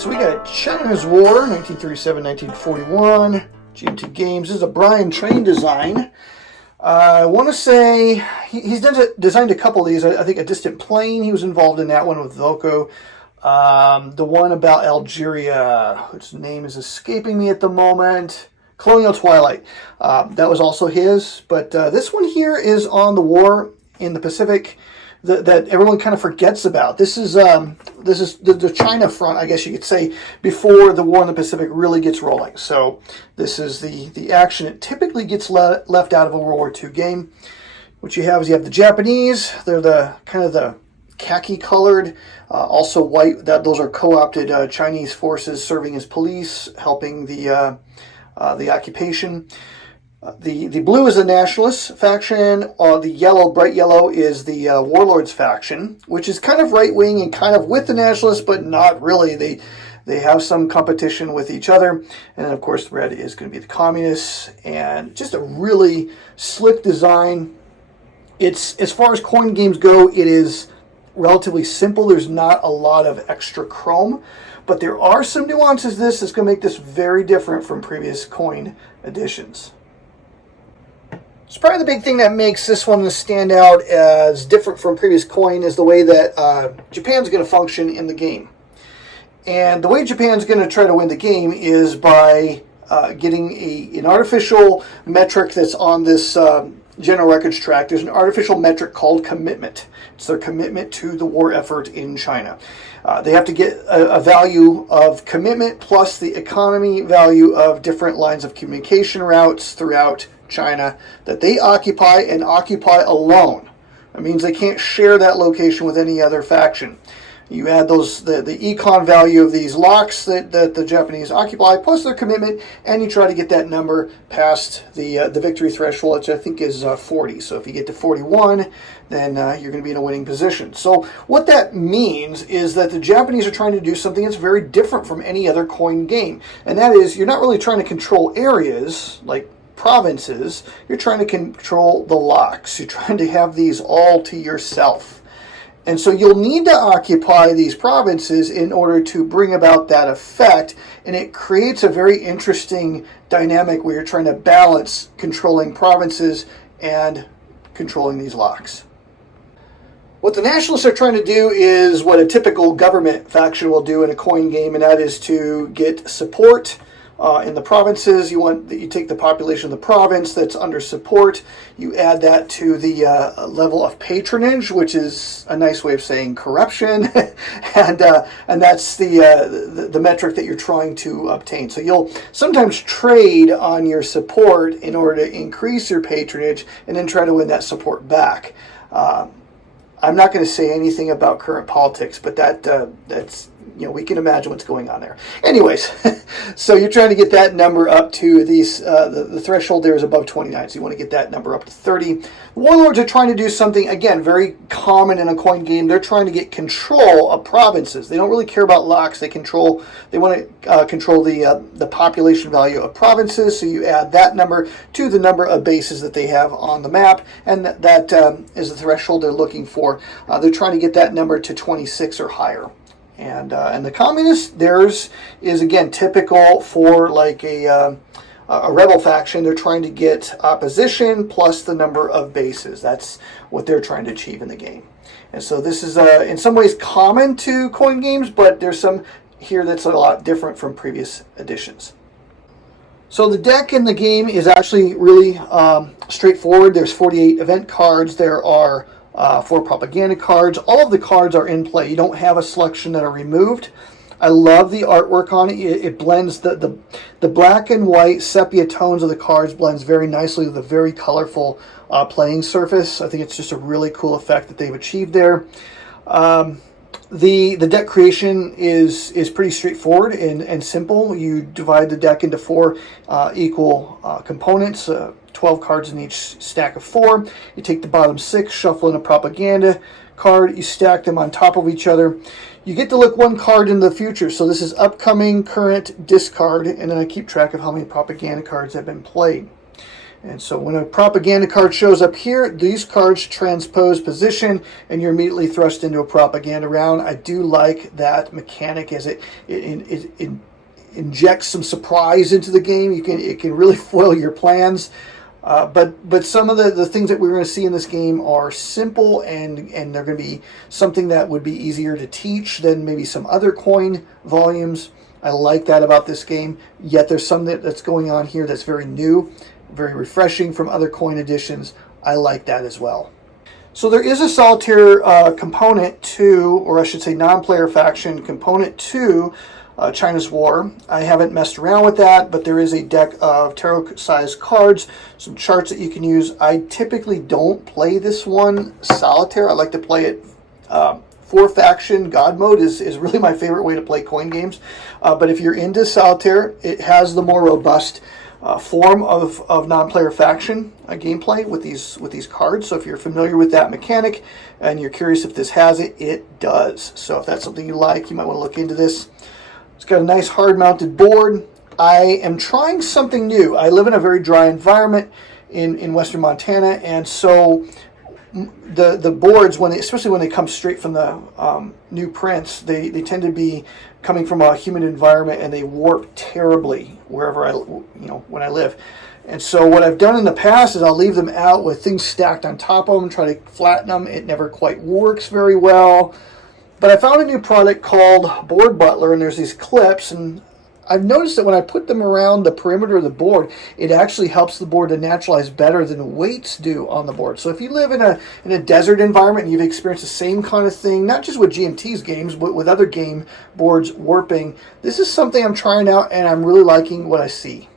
So we got China's War, 1937-1941, GMT Games. This is a Brian Train design. I want to say he's designed a couple of these. I think A Distant Plane, he was involved in that one with Volko. The one about Algeria, whose name is escaping me at the moment. Colonial Twilight. That was also his. But this one here is on the war in the Pacific that everyone kind of forgets about. This is the China front, I guess you could say, before the war in the Pacific really gets rolling. So this is the action that typically gets left out of a World War II game. What you have is the Japanese. They're the kind of the khaki colored, also white. Those are co-opted Chinese forces serving as police, helping the occupation. The blue is the nationalist faction. The yellow, bright yellow, is the warlords faction, which is kind of right wing and kind of with the nationalists, but not really. They have some competition with each other. And then, of course, the red is going to be the communists, and just a really slick design. It's, as far as coin games go, it is relatively simple. There's not a lot of extra chrome, but there are some nuances that's going to make this very different from previous coin editions. So probably the big thing that makes this one stand out as different from previous coin is the way that Japan's going to function in the game. And the way Japan's going to try to win the game is by getting an artificial metric that's on this general records track. There's an artificial metric called commitment. It's their commitment to the war effort in China. They have to get a value of commitment plus the economy value of different lines of communication routes throughout China that they occupy and occupy alone. That means they can't share that location with any other faction. You add the econ value of these locks that the Japanese occupy plus their commitment, and you try to get that number past the victory threshold, which I think is 40. So if you get to 41, then you're going to be in a winning position. So what that means is that the Japanese are trying to do something that's very different from any other coin game, and that is you're not really trying to control areas like provinces. You're trying to control the locks. You're trying to have these all to yourself. And so you'll need to occupy these provinces in order to bring about that effect, and it creates a very interesting dynamic where you're trying to balance controlling provinces and controlling these locks. What the nationalists are trying to do is what a typical government faction will do in a coin game, and that is to get support in the provinces. You take the population of the province that's under support, you add that to the level of patronage, which is a nice way of saying corruption, and that's the metric that you're trying to obtain. So you'll sometimes trade on your support in order to increase your patronage, and then try to win that support back. I'm not going to say anything about current politics, but that's we can imagine what's going on there. Anyways, so you're trying to get that number up to these. The threshold there is above 29, so you want to get that number up to 30. The warlords are trying to do something, again, very common in a coin game. They're trying to get control of provinces. They don't really care about locks. They want to control the population value of provinces. So you add that number to the number of bases that they have on the map, and that is the threshold they're looking for. They're trying to get that number to 26 or higher. And the communists, theirs is, again, typical for like a rebel faction. They're trying to get opposition plus the number of bases. That's what they're trying to achieve in the game. And so this is in some ways common to coin games, but there's some here that's a lot different from previous editions. So the deck in the game is actually really straightforward. There's 48 event cards. There are 4 propaganda cards. All of the cards are in play. You don't have a selection that are removed. I love the artwork on it. It blends the black and white sepia tones of the cards blends very nicely with a very colorful playing surface. I think it's just a really cool effect that they've achieved there. The deck creation is pretty straightforward and simple. You divide the deck into 4 equal components. 12 cards in each stack of 4. You take the bottom 6, shuffle in a propaganda card, you stack them on top of each other. You get to look 1 card into the future. So this is upcoming, current, discard, and then I keep track of how many propaganda cards have been played. And so when a propaganda card shows up here, these cards transpose position and you're immediately thrust into a propaganda round. I do like that mechanic as it injects some surprise into the game. It can really foil your plans. But some of the things that we're going to see in this game are simple, and they're going to be something that would be easier to teach than maybe some other coin volumes. I like that about this game, yet there's some that's going on here that's very new, very refreshing from other coin editions. I like that as well. So there is a solitaire component to, or I should say non-player faction component to China's War. I haven't messed around with that, but there is a deck of tarot-sized cards, some charts that you can use. I typically don't play this one solitaire. I like to play it four faction. God mode is really my favorite way to play coin games. But if you're into solitaire, it has the more robust form of non-player faction gameplay with these cards. So if you're familiar with that mechanic and you're curious if this has it, it does. So if that's something you like, you might want to look into this. It's got a nice hard mounted board. I am trying something new. I live in a very dry environment in western Montana, and so the boards, especially when they come straight from the new prints, they tend to be coming from a humid environment, and they warp terribly wherever when I live. And so what I've done in the past is I'll leave them out with things stacked on top of them, try to flatten them. It never quite works very well. But I found a new product called Board Butler, and there's these clips, and I've noticed that when I put them around the perimeter of the board, it actually helps the board to naturalize better than weights do on the board. So if you live in a desert environment and you've experienced the same kind of thing, not just with GMT's games, but with other game boards warping, this is something I'm trying out, and I'm really liking what I see.